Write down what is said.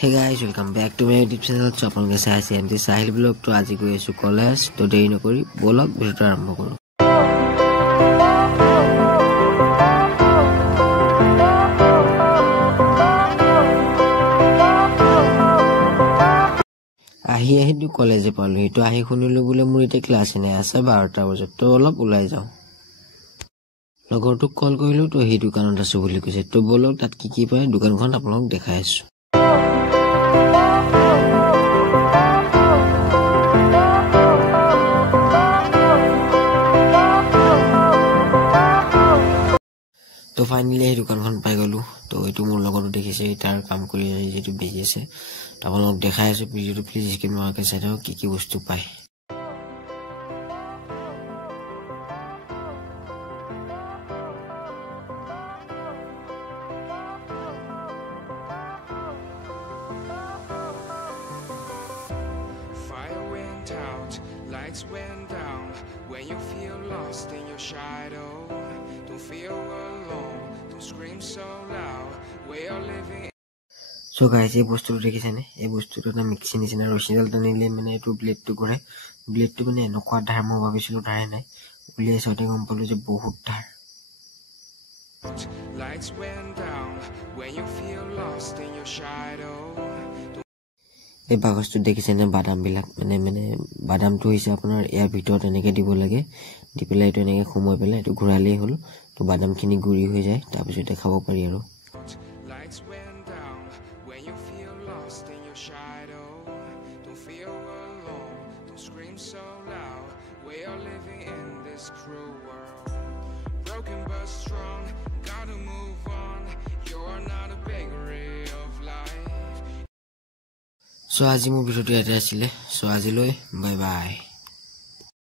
Hey guys, welcome back to my YouTube channel. So अपन के साथ से MT साहिल blog तो आज को ऐसु कॉलेज तो देरी न करी ब्लॉग भिडियो आरंभ करो। আহি দু কলেজে পালো এটো আহি শুনিলো বুলে মোৰ এতে ক্লাছ নাই আছে 12টা বজাত তো অলপ উলাই যাও লগৰটোক কল কৰিলো তো হি দোকানত আছো বুলি কৈছে তো বলক তাত কি পায় দোকানখন আপোনাক দেখাই আছো তো ফাইনালি এই দোকানখন পাই গলো তো এটো মোৰ লগৰটো দেখিছে তাৰ কাম কৰি যেটো বেজি আছে তো আপোনাক দেখাই আছো ভিডিওটো প্লিজ স্কিপ নকৰাকৈ চাই থাকক কি বস্তু পায় Lights went down when you feel lost in your shadow. Don't feel alone, don't scream so loud. We are living. So guys, এই বস্তুটো দেখিছেনে এই বস্তুটো না মিক্সি নিচিনা ৰচিডাল টানিলে মানে এটো ব্লেডটো কৰে ব্লেডটো মানে এনেকুৱা ধাৰ মই ভাবিছিলো ধাৰ নাই উলিয়াই চাওঁতে গম পালো যে বহুত ধাৰ Lights went down when you feel lost in your shadow. এই বাগসটো দেখিছেনে বাদাম বিলাক মানে বাদামটো হৈছে আপোনাৰ ইয়াৰ ভিতৰত এনেকে দিব লাগে দি পেলাই এটো এনেকে খমই পেলাই এটো ঘুৰালেই হল তো বাদামখিনি গুৰি হৈ যায় তাৰ পিছতে খাব পাৰি আৰু Lights went down when you feel lost in your shadow. Don't feel alone, don't scream so loud. We are living in this cruel world. Broken but strong, gotta move on. You are not a bakery of life. So আজি মোৰ ভিডিওটো ইয়াতে আছিল so আজিলৈ bye bye